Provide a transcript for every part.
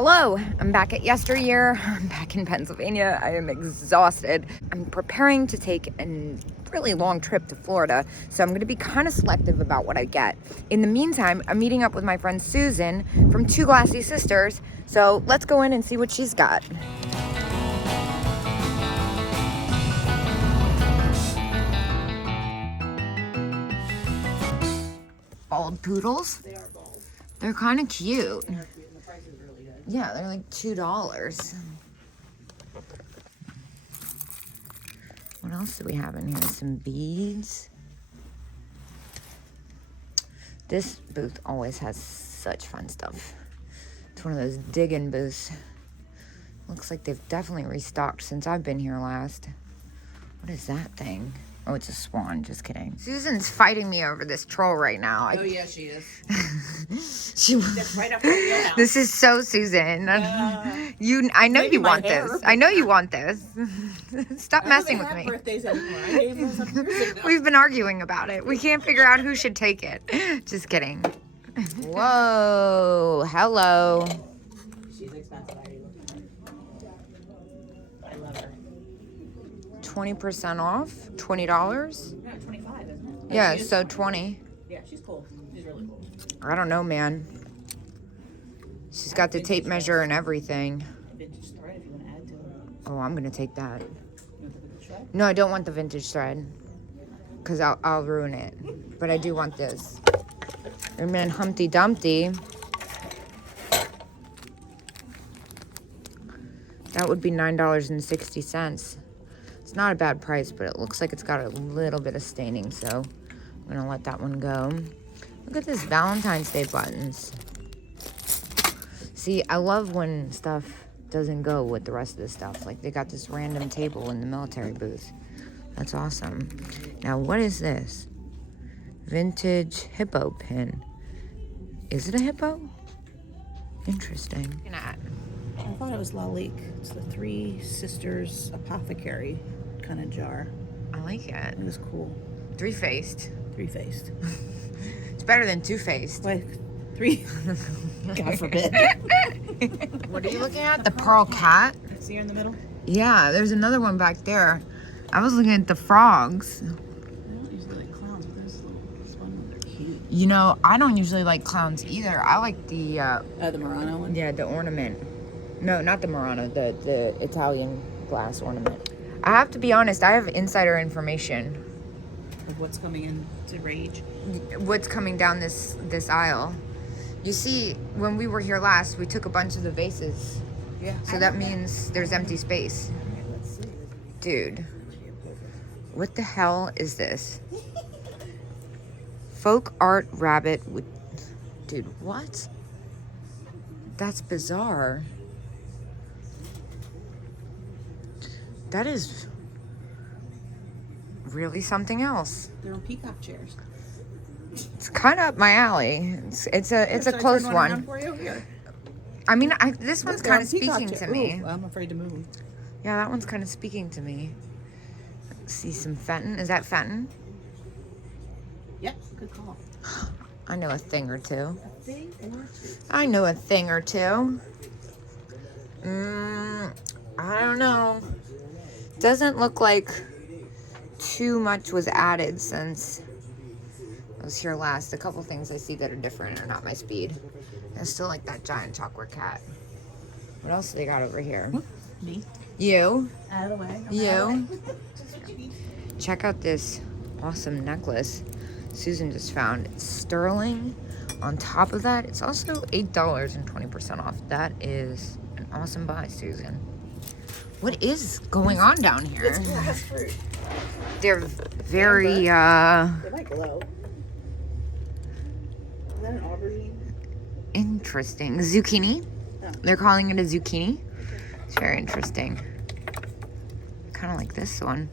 Hello, I'm back at yesteryear. I'm back in Pennsylvania. I am exhausted. I'm preparing to take a really long trip to Florida, so I'm gonna be kind of selective about what I get. In the meantime, I'm meeting up with my friend Susan from Two Glassy Sisters, so let's go in and see what she's got. Bald poodles? They are bald. They're kind of cute. They are cute, and the price is really good. Yeah, they're like $2. What else do we have in here? Some beads. This booth always has such fun stuff. It's one of those digging booths. Looks like they've definitely restocked since I've been here last. What is that thing? Oh, it's a swan. Just kidding. Susan's fighting me over this troll right now. Oh, yeah, she is. That's right up your house. This is so Susan. I know you want this. I know you want this. Stop messing with me. Birthdays anymore. I gave them some years ago. We've been arguing about it. We can't figure out who should take it. Just kidding. Whoa. Hello. She's expensive. I love her. 20% off? $20? Yeah, 25, isn't it? Yeah, so 20. Yeah, she's cool. She's really cool. I don't know, man. She's got the tape measure and everything. Vintage thread if you want to add to it. Oh, I'm gonna take that. You want the vintage thread? No, I don't want the vintage thread, because I'll ruin it. But I do want this. And then Humpty Dumpty. That would be $9.60. It's not a bad price, but it looks like it's got a little bit of staining, so I'm gonna let that one go. Look at this Valentine's Day buttons. See, I love when stuff doesn't go with the rest of the stuff. Like they got this random table in the military booth. That's awesome. Now, what is this? Vintage hippo pin. Is it a hippo? Interesting. I thought it was Lalique. It's the Three Sisters Apothecary kind of jar. I like it. It was cool. Three-faced. Three-faced. It's better than two-faced. Like, three. God forbid. What are you looking at? The pearl cat? See her in the middle? Yeah, there's another one back there. I was looking at the frogs. I don't usually like clowns, but this one, they're cute. You know, I don't usually like clowns either. I like the The Murano one? yeah, the ornament. No, not the Murano, the Italian glass ornament. I have to be honest, I have insider information. Of what's coming in to Rage. What's coming down this aisle. You see, when we were here last, we took a bunch of the vases. Yeah. So that means there's empty space. Alright, let's see. Dude, what the hell is this? Folk art rabbit with... Dude, what? That's bizarre. That is really something else. They're on peacock chairs. It's kind of up my alley. It's a close one. For you? Here. I mean, this one's They're kind on of peacock speaking to chair. me. Ooh, I'm afraid to move. Yeah, that one's kind of speaking to me. Let's see some Fenton. Is that Fenton? Yep, good call. I know a thing or two. A thing or two. I know a thing or two. I don't know. Doesn't look like too much was added since I was here last. A couple things I see that are different are not my speed. I still like that giant chocolate cat. What else do they got over here? Me. You. Out of the way. You. Check out this awesome necklace Susan just found. It's sterling. On top of that, it's also $8 and 20% off. That is an awesome buy, Susan. What is going on down here? It's glass fruit. They're very, They might glow. Is that an aubergine? interesting. Zucchini. Oh. They're calling it a zucchini. It's very interesting. Kind of like this one.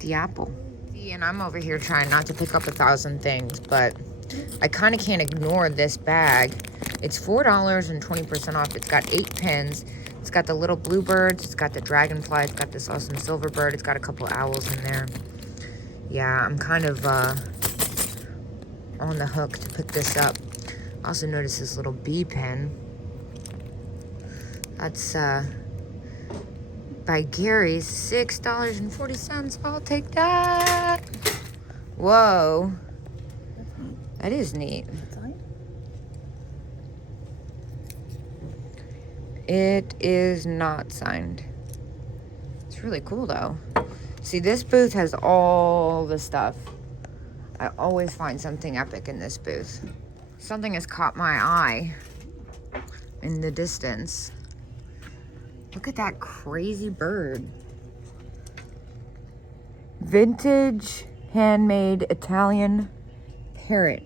The apple. See, and I'm over here trying not to pick up 1,000 things, but I kind of can't ignore this bag. It's $4 and 20% off. It's got 8 pins. It's got the little bluebirds. It's got the dragonfly. It's got this awesome silver bird. It's got a couple owls in there. Yeah, I'm kind of on the hook to pick this up. I also noticed this little bee pen. That's by Gary's, $6.40. I'll take that. Whoa. That is neat. It is not signed. It's really cool though. See, this booth has all the stuff. I always find something epic in this booth. Something has caught my eye in the distance. Look at that crazy bird. Vintage, handmade Italian parrot.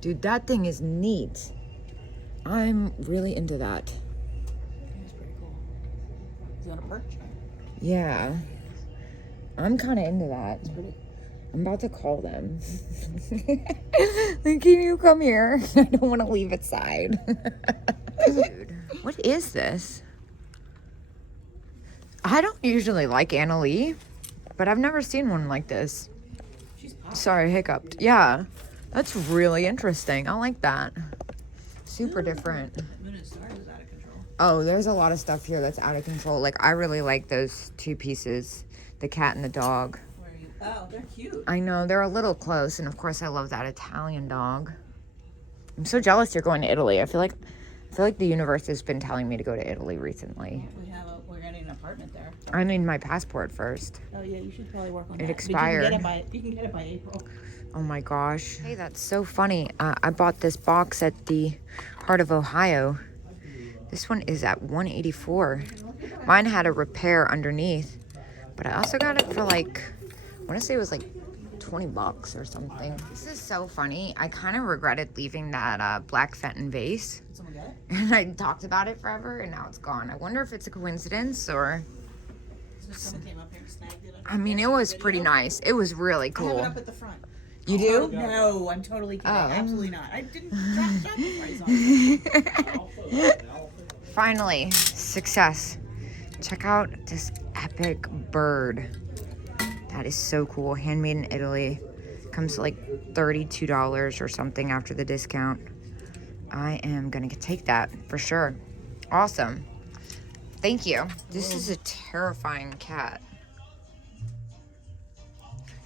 Dude, that thing is neat. I'm really into that. That's pretty cool. Is it on a perch? Yeah. I'm kind of into that. It's pretty. I'm about to call them. Like, can you come here? I don't want to leave its side. Dude, what is this? I don't usually like Anna Lee, but I've never seen one like this. Sorry, hiccuped. Yeah, that's really interesting. I like that. Super different. Moon and Stars is out of control. Oh, there's a lot of stuff here that's out of control. Like, I really like those two pieces, the cat and the dog. Where are you? Oh, they're cute. I know, they're a little close, and of course I love that Italian dog. I'm so jealous you're going to Italy. I feel like the universe has been telling me to go to Italy recently. We're getting an apartment there. I need my passport first. Oh yeah, you should probably work on It that. expired. But you can get it by April. Oh my gosh. Hey, that's so funny. I bought this box at the Heart of Ohio. This one is at $184. Mine had a repair underneath, but I also got it for like, I want to say it was like $20 or something. This is so funny. I kind of regretted leaving that black Fenton vase. Did someone get it? And I talked about it forever, and now it's gone. I wonder if it's a coincidence or... So someone came up here and snagged it. I mean, it was pretty nice. It was really I have cool. it up at the front. You do? No, I'm totally kidding. Oh. Absolutely not. I didn't drop the price on it. Finally, success. Check out this epic bird. That is so cool. Handmade in Italy. Comes to like $32 or something after the discount. I am gonna take that for sure. Awesome. Thank you. This is a terrifying cat.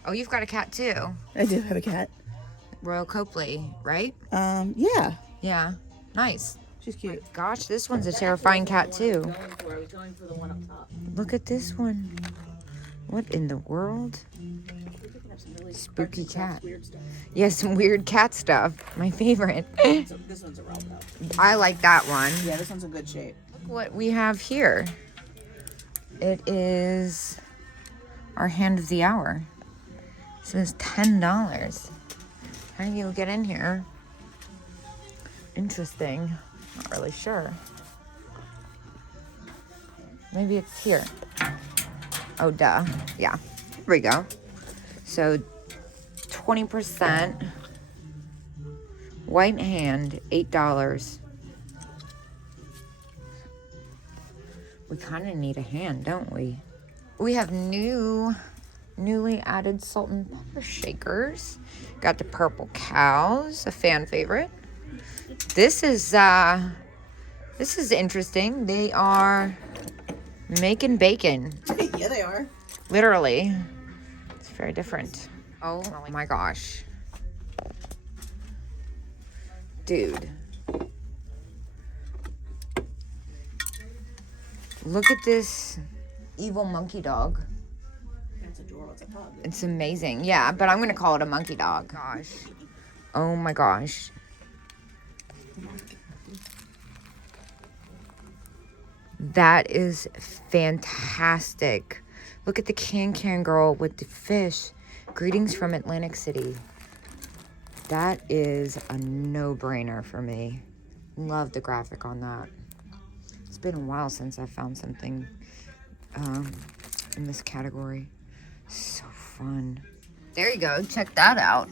Oh, you've got a cat too. I do have a cat. Royal Copley, right? Yeah. Yeah. Nice. She's cute. Gosh, this one's a terrifying cat too. I was going for the one up top. Look at this one. What in the world? Spooky cat. Weird stuff. Yeah, some weird cat stuff. My favorite. This one's a round though. I like that one. Yeah, this one's in good shape. Look what we have here. It is our hand of the hour. It says $10. How do you get in here? Interesting. Not really sure. Maybe it's here. Oh, duh. Yeah. Here we go. So 20%. White hand, $8. We kind of need a hand, don't we? We have newly added salt and pepper shakers. Got the purple cows, a fan favorite. This is interesting. They are making bacon. Yeah, they are. Literally. It's very different. Oh my gosh. Dude. Look at this evil monkey dog. It's adorable. It's a pug. It's amazing. Yeah, but I'm going to call it a monkey dog. Gosh. Oh my gosh. That is fantastic. Look at the can girl with the fish. Greetings from Atlantic City. That is a no-brainer for me. Love the graphic on that. It's been a while since I found something in this category. So fun. There you go. Check that out.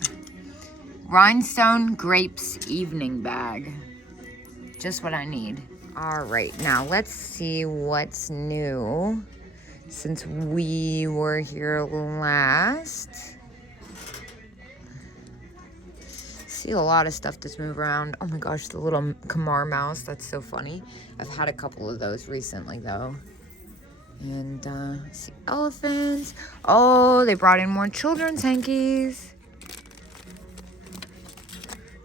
Rhinestone Grapes Evening Bag. Just what I need. All right, now let's see what's new since we were here last. See see a lot of stuff that's move around. Oh my gosh, the little Kamar mouse. That's so funny. I've had a couple of those recently, though. And, let's see, elephants. Oh, they brought in more children's hankies.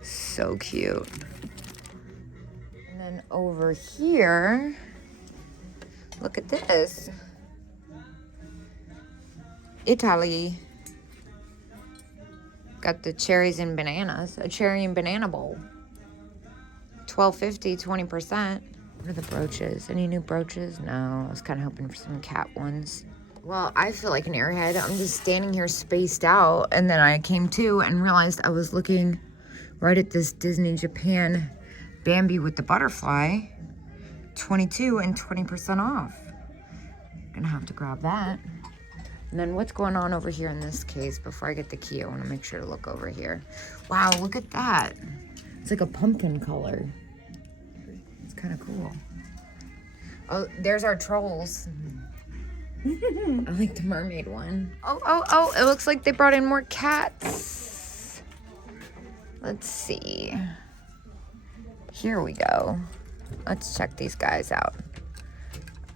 So cute. And then over here, look at this. Italy. Got the cherries and bananas. A cherry and banana bowl. $12.50, 20%. What are the brooches? Any new brooches? No, I was kind of hoping for some cat ones. Well, I feel like an airhead. I'm just standing here spaced out, and then I came to and realized I was looking right at this Disney Japan Bambi with the butterfly. 22 and 20% off. Gonna have to grab that. And then what's going on over here in this case? Before I get the key, I want to make sure to look over here. Wow, look at that. It's like a pumpkin color. It's kind of cool. Oh, there's our trolls. I like the mermaid one. Oh, it looks like they brought in more cats. Let's see. Here we go. Let's check these guys out.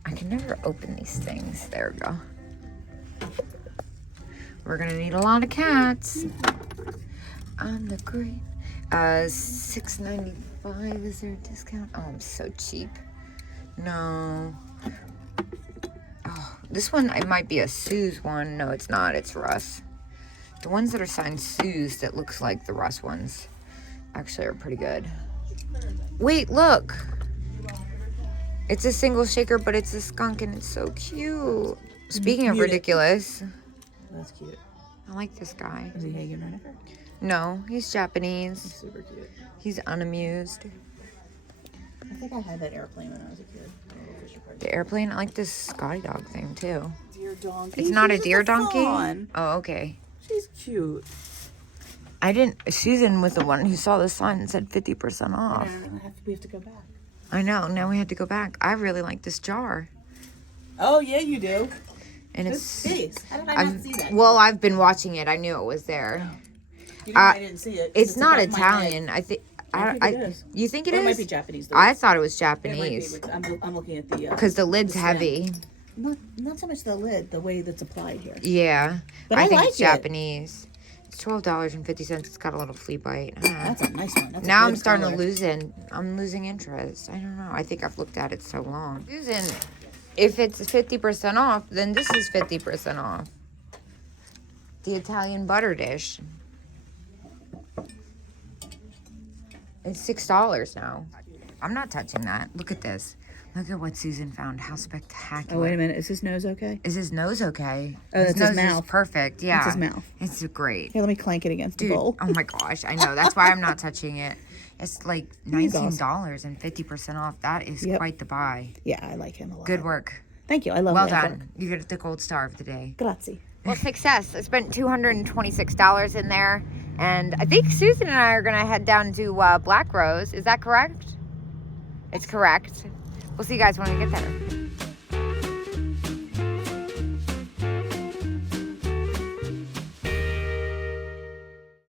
I can never open these things. There we go. We're gonna need a lot of cats. On the green. $6.95. Is there a discount? Oh, I'm so cheap. No. Oh, this one, it might be a Sue's one. No, it's not. It's Russ. The ones that are signed Sue's that looks like the Russ ones actually are pretty good. Wait, look. It's a single shaker, but it's a skunk and it's so cute. Speaking of ridiculous. That's cute. I like this guy. Is he Hagen Rennefer? No, he's Japanese. That's super cute. He's unamused. I think I had that airplane when I was a kid. The airplane? I like this Scotty dog thing too. Deer donkey. It's not a deer donkey? Fawn. Oh, okay. She's cute. I didn't. Susan was the one who saw the sign and said 50% off. We have to go back. I know. Now we have to go back. I really like this jar. Oh, yeah, you do. And This it's. face. How did I not see that? Well, I've been watching it. I knew it was there. You know I didn't see it. It's not above my head. Italian. I think. I think it is. You think it Or is? It might be Japanese. Though. I thought it was It might be, Japanese. but I'm looking at the. Because the lid's stem. heavy. Not so much the lid, the way that's applied here. Yeah. But I I think like it's it. Japanese. It's $12.50. It's got a little flea bite. That's a nice one. That's Now a I'm good starting color. to I'm losing interest. I don't know. I think I've looked at it so long. Susan, if it's 50% off, then this is 50% off. The Italian butter dish. It's $6 now. I'm not touching that. Look at this. Look at what Susan found. How spectacular. Oh, wait a minute. Is his nose okay? Is his nose okay? Oh, that's his nose mouth. is perfect. Yeah. That's his mouth. It's great. Here, let me clank it against Dude, the bowl. oh my gosh, I know. That's why I'm not touching it. It's like He's $19 and 50% off. That is Yep. quite the buy. Yeah, I like him a lot. Good work. Thank you. I love Well that done. work. You get the gold star of the day. Grazie. Well, success. I spent $226 in there. And I think Susan and I are going to head down to Black Rose. Is that correct? It's correct. We'll see you guys when we get there.